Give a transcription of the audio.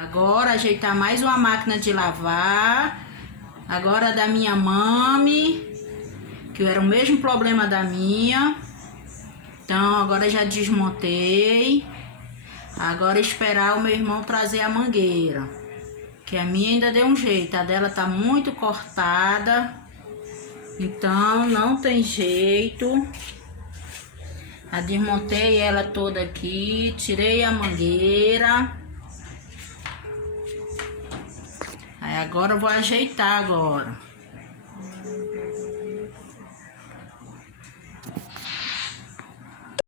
Agora ajeitar mais uma máquina de lavar. Agora da minha mami, que era o mesmo problema da minha. Então agora já desmontei. Agora esperar o meu irmão trazer a mangueira, que a minha ainda deu um jeito. A dela tá muito cortada, então não tem jeito. Eu desmontei ela toda aqui, tirei a mangueira. Aí agora eu vou ajeitar agora.